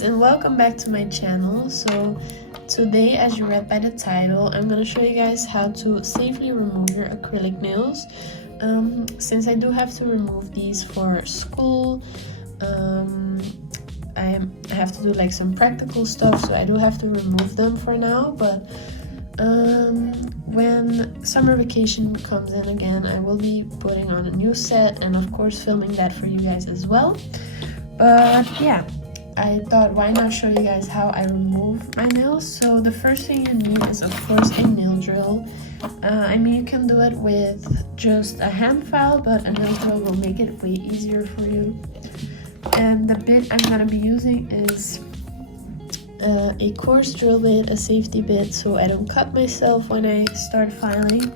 And welcome back to my channel. So today, as you read by the title, I'm going to show you guys how to safely remove your acrylic nails. Since I do have to remove these for school, I have to do like some practical stuff, so I do have to remove them for now. But when summer vacation comes in again, I will be putting on a new set and of course filming that for you guys as well. But yeah, I thought, why not show you guys how I remove my nails. So the first thing you need is of course a nail drill. I mean, you can do it with just a hand file, but a nail drill will make it way easier for you. And the bit I'm gonna be using is a coarse drill bit, a safety bit, so I don't cut myself when I start filing,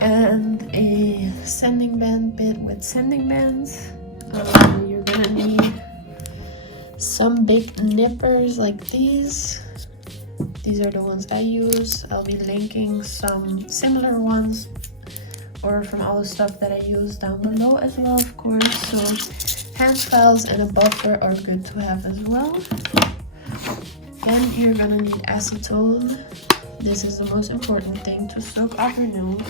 and a sanding band bit with sanding bands. You're gonna need some big nippers like these. These are the ones I use. I'll be linking some similar ones or from all the stuff that I use down below as well, of course. So hand files and a buffer are good to have as well. Then you're gonna need acetone. This is the most important thing to soak off your nails.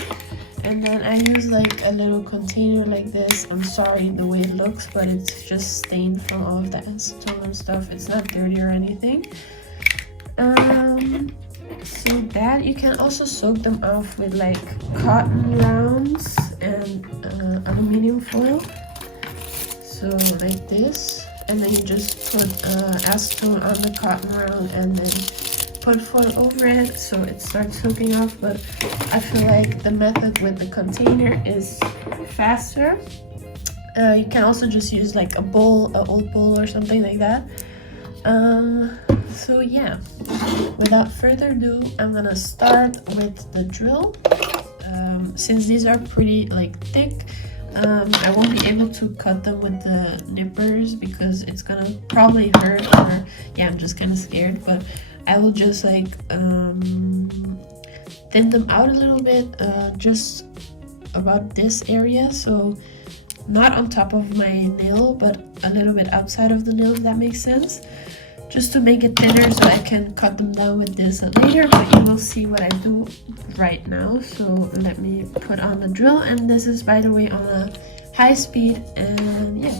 And then I use like a little container like this. I'm sorry the way it looks, but it's just stained from all of the acetone and stuff. It's not dirty or anything. So that you can also soak them off with like cotton rounds and aluminum foil. So like this, and then you just put acetone on the cotton round and then put foil over it so it starts soaking off. But I feel like the method with the container is faster. You can also just use like a bowl, an old bowl or something like that. So yeah, without further ado, I'm gonna start with the drill. Since these are pretty like thick, I won't be able to cut them with the nippers because it's gonna probably hurt, or yeah, I'm just kind of scared. But I will just like thin them out a little bit, just about this area, so not on top of my nail but a little bit outside of the nail, if that makes sense, just to make it thinner so I can cut them down with this later. But you will see what I do right now. So let me put on the drill, and this is, by the way, on a high speed, and yeah.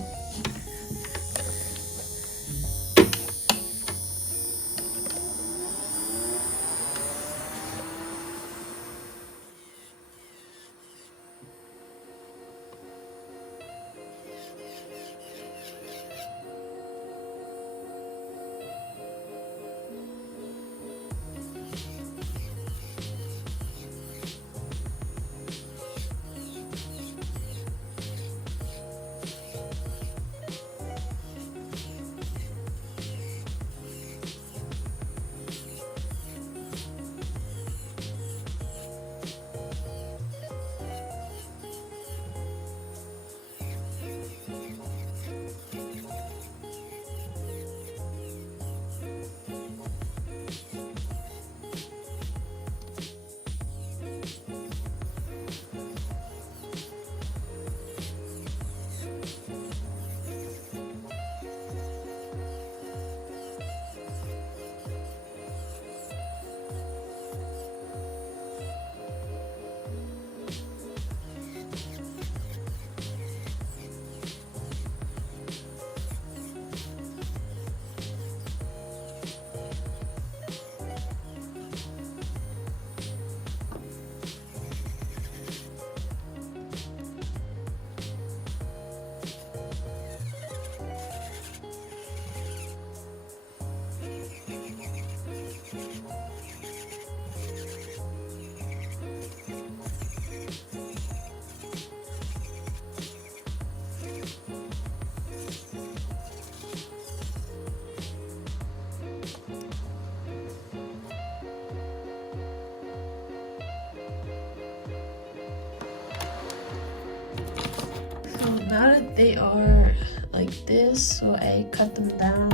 Now that they are like this, so I cut them down,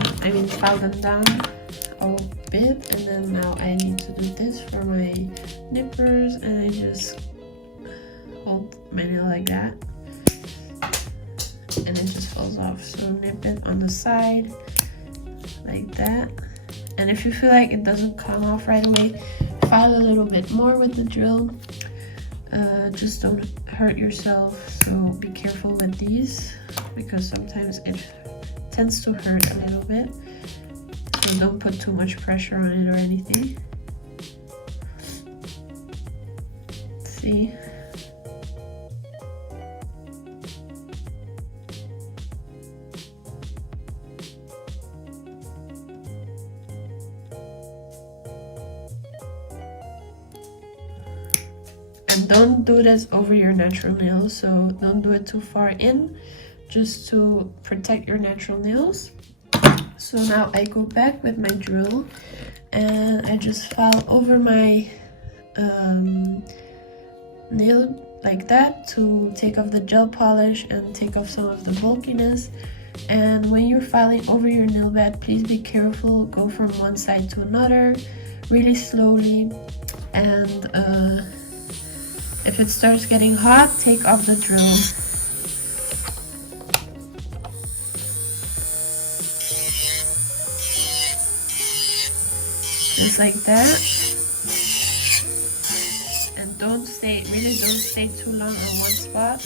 file them down a bit, and then now I need to do this for my nippers, and I just hold my nail like that, and it just falls off. So nip it on the side like that. And if you feel like it doesn't come off right away, file a little bit more with the drill. Just don't hurt yourself, so be careful with these because sometimes it tends to hurt a little bit. So don't put too much pressure on it or anything. See? And don't do this over your natural nails, so don't do it too far in, just to protect your natural nails. So now I go back with my drill and I just file over my nail like that to take off the gel polish and take off some of the bulkiness. And when you're filing over your nail bed, please be careful, go from one side to another really slowly, and if it starts getting hot, take off the drill. Just like that. And don't stay too long on one spot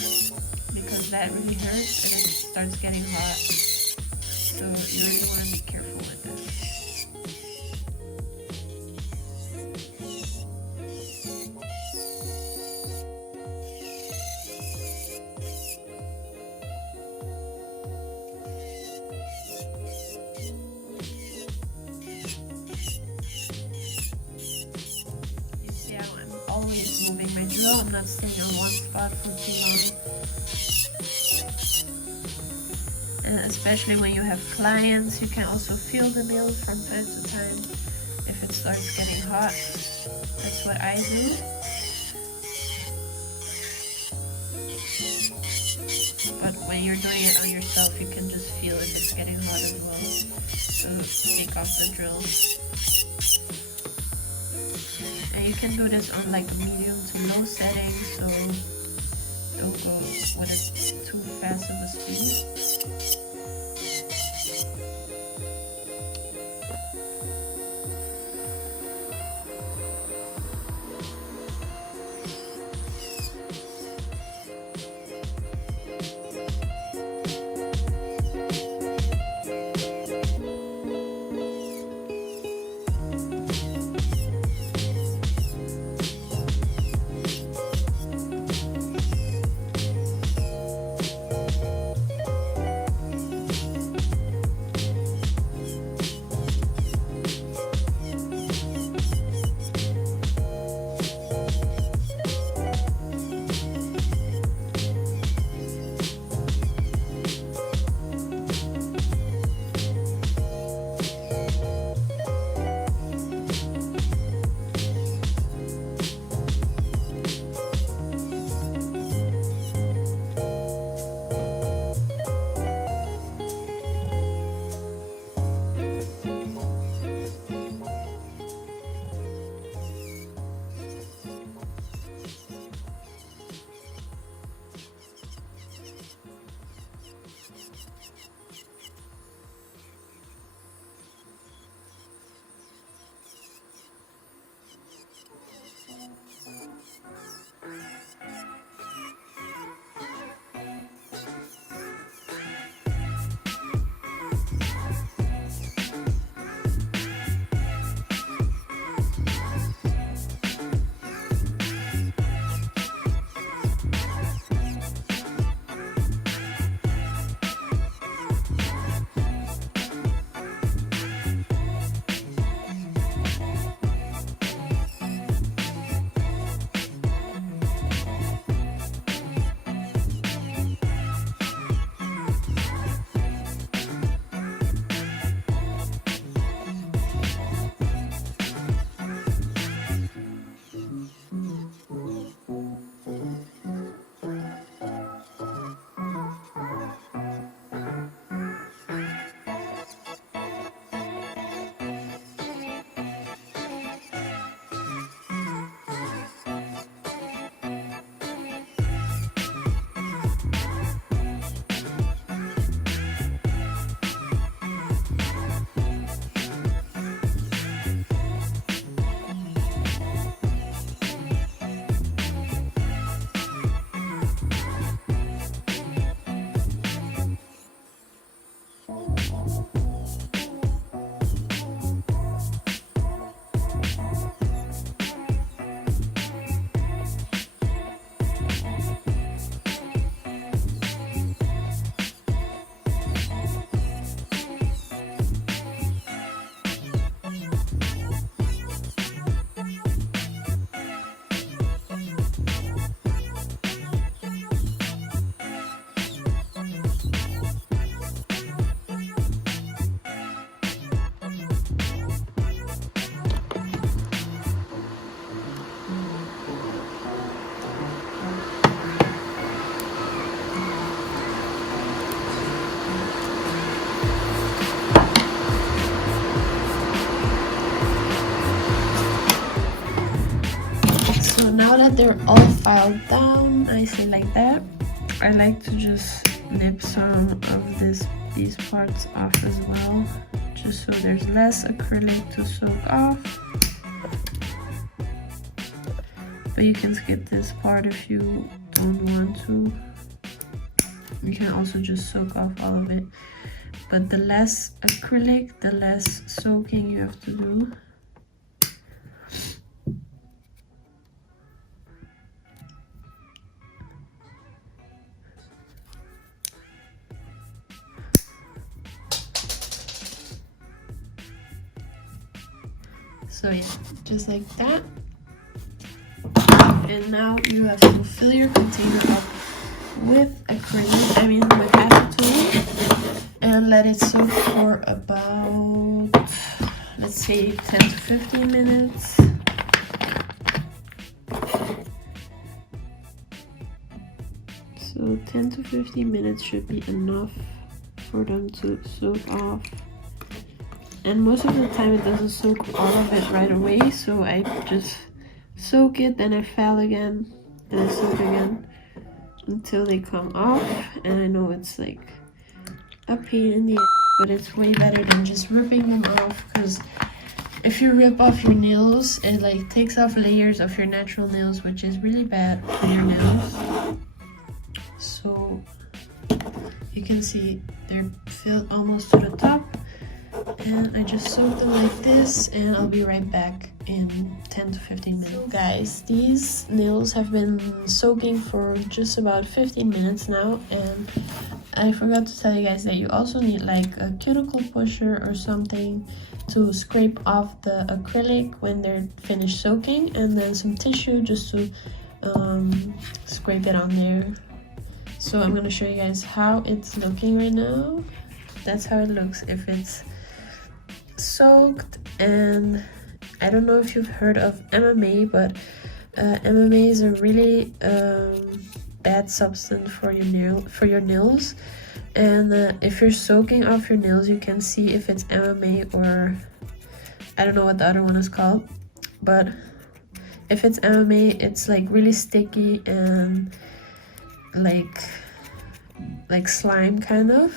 because that really hurts and it starts getting hot. So you really want to be careful with this. Always moving my drill. I'm not staying on one spot for too long. And especially when you have clients, you can also feel the nails from time to time if it starts getting hot. That's what I do. But when you're doing it on yourself, you can just feel if it's getting hot as well. So take off the drill. And you can do this on like a medium to low setting, so don't go with it too fast of a speed. they're all filed down nicely like that, I like to just nip some of these parts off as well, just so there's less acrylic to soak off. But you can skip this part if you don't want to. You can also just soak off all of it. But the less acrylic, the less soaking you have to do. So yeah, just like that. And now you have to fill your container up with acrylic, with acetone, and let it soak for about, let's say 10 to 15 minutes. So 10 to 15 minutes should be enough for them to soak off. And most of the time it doesn't soak all of it right away, so I just soak it, then I file again, and I soak again until they come off. And I know it's like a pain in the ass, but it's way better than just ripping them off, because if you rip off your nails, it like takes off layers of your natural nails, which is really bad for your nails. So you can see they're filled almost to the top. And I just soak them like this, and I'll be right back in 10 to 15 minutes. So guys, these nails have been soaking for just about 15 minutes now, and I forgot to tell you guys that you also need like a cuticle pusher or something to scrape off the acrylic when they're finished soaking, and then some tissue just to scrape it on there. So I'm gonna show you guys how it's looking right now. That's how it looks if it's soaked. And I don't know if you've heard of MMA, but MMA is a really bad substance for your nails. And if you're soaking off your nails, you can see if it's MMA or I don't know what the other one is called. But if it's MMA, it's like really sticky and like slime kind of.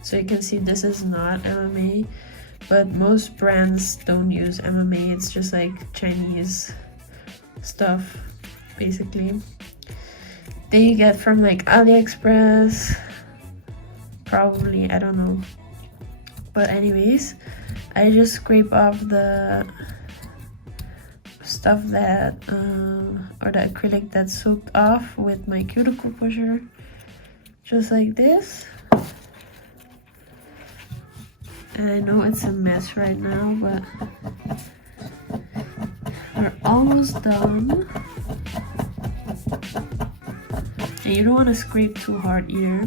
So you can see this is not MMA, but most brands don't use MMA. It's just like Chinese stuff, basically. They you get from like AliExpress, probably, I don't know. But anyways, I just scrape off the stuff that, or the acrylic that's soaked off with my cuticle pusher, just like this. And I know it's a mess right now, but we're almost done. And you don't want to scrape too hard either.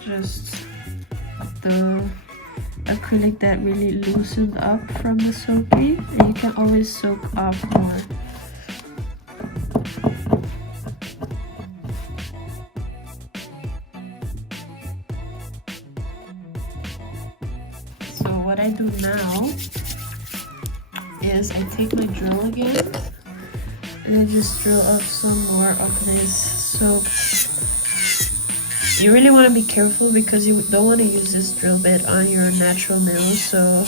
Just the acrylic that really loosened up from the soaking, and you can always soak off more. So what I do now is I take my drill again and I just drill up some more of this soap. You really want to be careful because you don't want to use this drill bit on your natural nails, so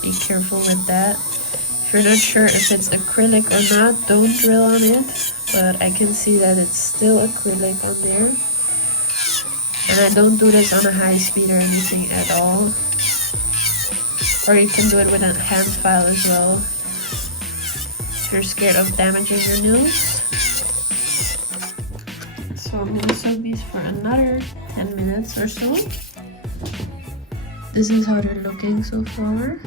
be careful with that. If you're not sure if it's acrylic or not, don't drill on it, but I can see that it's still acrylic on there. And I don't do this on a high speed or anything at all. Or you can do it with a hand file as well, if you're scared of damaging your nails. So I'm gonna soak these for another 10 minutes or so. This is how they're looking so far.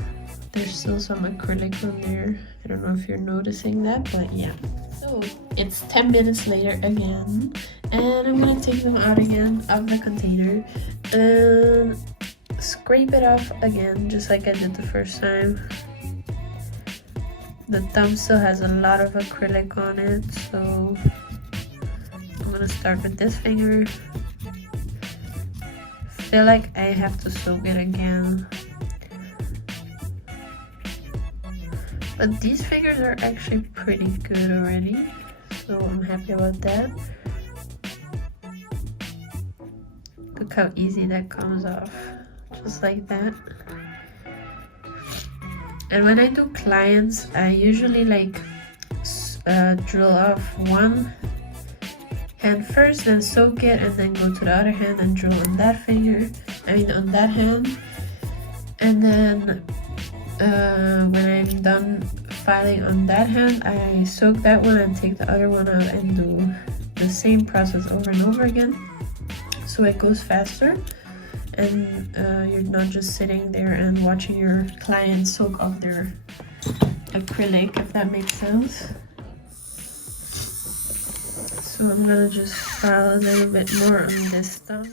There's still some acrylic on there. I don't know if you're noticing that, but yeah. So it's 10 minutes later again, and I'm gonna take them out again of the container and scrape it off again, just like I did the first time. The thumb still has a lot of acrylic on it, so I'm gonna start with this finger. Feel like I have to soak it again. But these figures are actually pretty good already, so I'm happy about that. Look how easy that comes off, just like that. And when I do clients, I usually like drill off one hand first, then soak it, and then go to the other hand and drill on that finger, on that hand. And then when I'm done filing on that hand, I soak that one and take the other one out and do the same process over and over again, so it goes faster and you're not just sitting there and watching your client soak off their acrylic, if that makes sense. So I'm gonna just file a little bit more on this stuff.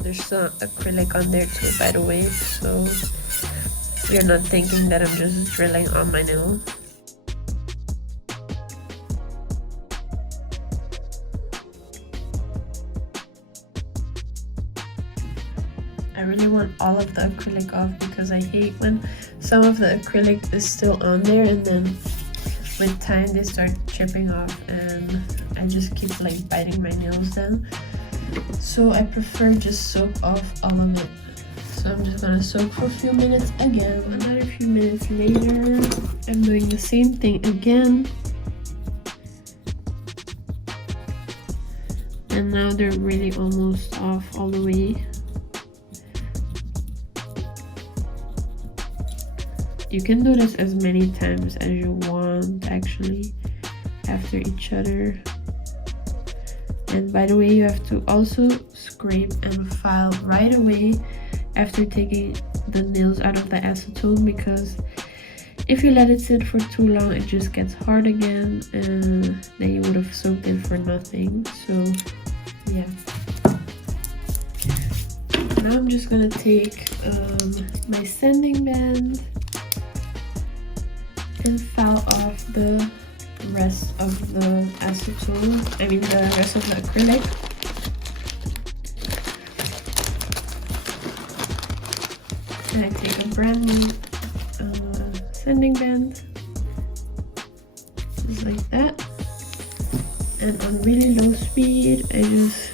There's some acrylic on there too, by the way, so you're not thinking that I'm just drilling on my nail. I really want all of the acrylic off because I hate when some of the acrylic is still on there and then with time they start chipping off and I just keep like biting my nails down. So I prefer just soak off all of it. So I'm just gonna soak for a few minutes again. Another few minutes later, I'm doing the same thing again. And now they're really almost off all the way. You can do this as many times as you want, actually, after each other. And by the way, you have to also scrape and file right away after taking the nails out of the acetone, because if you let it sit for too long, it just gets hard again and then you would have soaked it for nothing. So yeah. Now I'm just gonna take my sanding band and file off the rest of the acetone, the rest of the acrylic. And I take a brand new sanding band, just like that, and on really low speed I just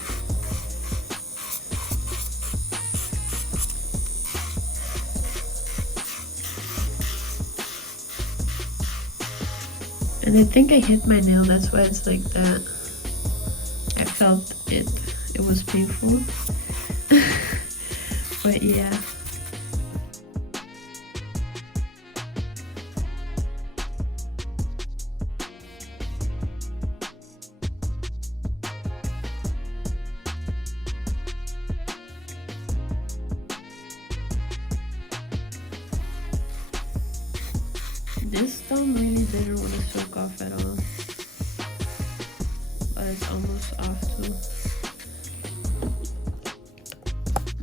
and I think I hit my nail, that's why it's like that. I felt it was painful. But yeah. This thumb really didn't want to soak off at all, but it's almost off too.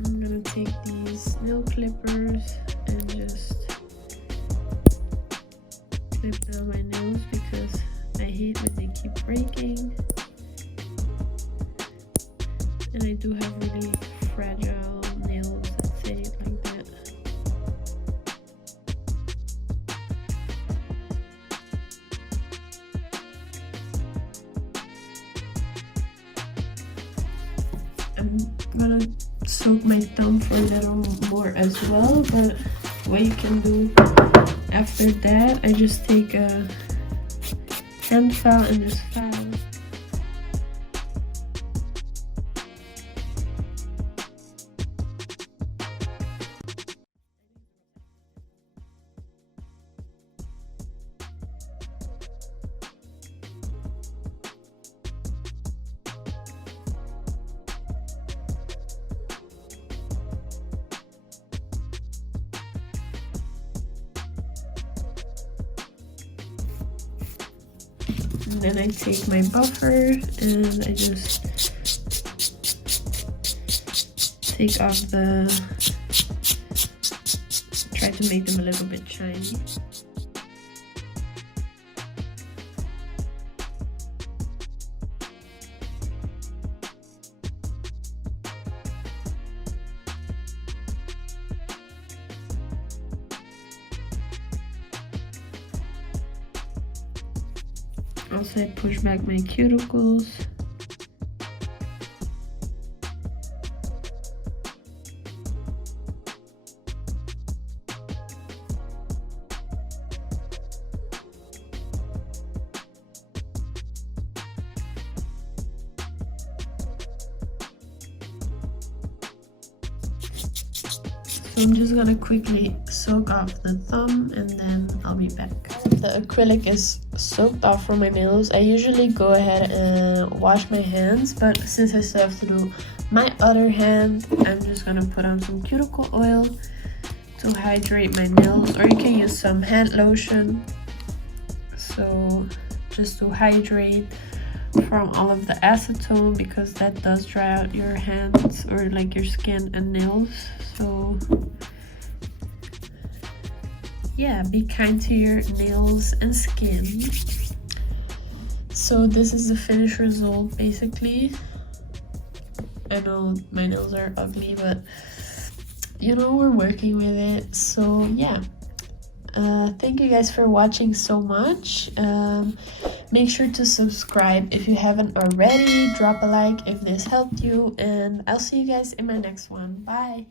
I'm gonna take these nail clippers and just clip down my nails because I hate when they keep breaking. And I do have really fragile nails, let's say it like that. I'm gonna soak my thumb for a little more as well, but what you can do after that, I just take a hand file and just file. And then I take my buffer and I just take off the, try to make them a little bit shiny. Also, I push back my cuticles. So I'm just gonna quickly soak off the thumb and then I'll be back. The acrylic is soaked off from my nails. I usually go ahead and wash my hands, but since I still have to do my other hand, I'm just gonna put on some cuticle oil to hydrate my nails, or you can use some hand lotion. So just to hydrate from all of the acetone, because that does dry out your hands or like your skin and nails. So yeah, be kind to your nails and skin. So this is the finished result basically. I know my nails are ugly, but you know, we're working with it. So yeah, thank you guys for watching so much. Make sure to subscribe if you haven't already. Drop a like if this helped you, and I'll see you guys in my next one. Bye.